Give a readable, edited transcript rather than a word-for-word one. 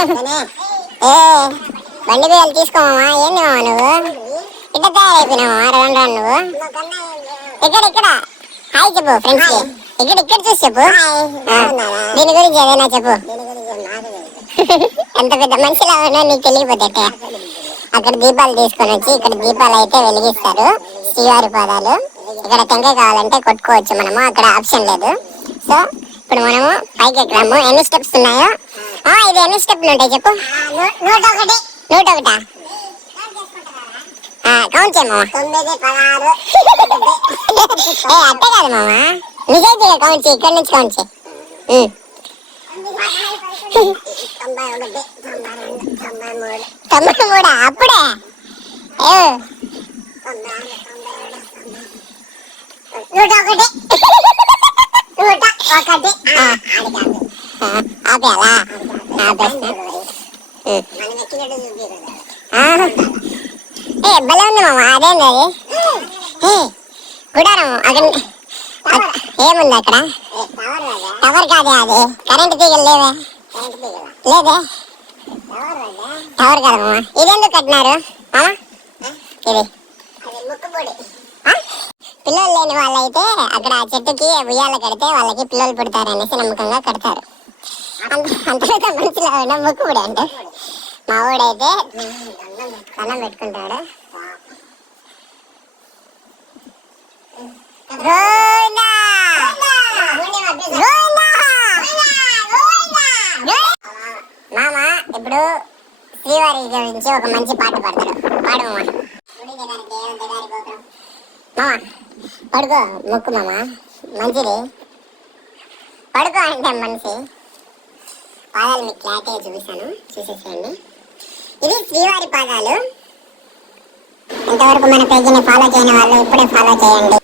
ఏ బండి బియ్యాలు తీసుకోమా, ఏంది మామ నువ్వు ఇట్లా తయారైపోయినావా? రాను రాను నువ్వు ఇక్కడ హాయ్ చెప్పు ఫ్రెండ్స్ కి, ఇక్కడ చూసి చెప్పు. దీని గురించి ఏదైనా చెప్పు. ఎంత పెద్ద మనిషిలా ఉన్నా నీకు తెలియపోతే. అక్కడ దీపాలు తీసుకొని వచ్చి ఇక్కడ దీపాలు అయితే వెలిగిస్తారు, శ్రీవారి పాదాలు. ఇక్కడ టెంకాయ కావాలంటే కొట్టుకోవచ్చు మనము, అక్కడ ఆప్షన్ లేదు. సో ఇప్పుడు మనము పైకి ఎక్కాము. ఎన్ని స్టెప్స్ ఉన్నాయో, ఇది ఎన్ని స్టెప్లు ఉంటాయి చెప్పు. 101. 101 కౌంట్ చేయమా. 9, 16. అట్టే కాదు మామ, నిజైతే కౌంట్ చేయి, ఇక్కడ నుంచి కౌంట్ చేయి. 93 అప్పుడే. 101. ఆపేయాలా? భలే ఉంది మామ. అదేంది అది గుడారం? అక్కడ ఏముంది అక్కడ? టవర్ కాదే, అది కరెంట్ తీగలు లేవే. లేదే టవర్ కాదు మామ. ఇదెందుకు కట్టినారు మామ? ఇది పిల్లలు లేని వాళ్ళైతే అక్కడ ఆ చెట్టుకి ఉయ్యాల కడితే వాళ్ళకి పిల్లలు పుడతారు అనేసి నమ్మకంగా కడతారు. అంతలో మనుషులు ఉన్న మొక్కుబడి అంటే మా ఊడైతే దండం పెట్టుకుంటాడు. మామ ఇప్పుడు శ్రీవారి గురించి ఒక మంచి పాట పాడతాడు, పాడు మామ. మామ పడుకో, మొక్కు మామ, మంచిది పడుకో అంటే మనిషి. పాదాలు మీకు క్లారిటీగా చూపిస్తాను, చూసేసేయండి. ఇది శ్రీవారి పాదాలు. ఇంతవరకు మన పేజీని ఫాలో చేయని వాళ్ళు ఇప్పుడే ఫాలో చేయండి.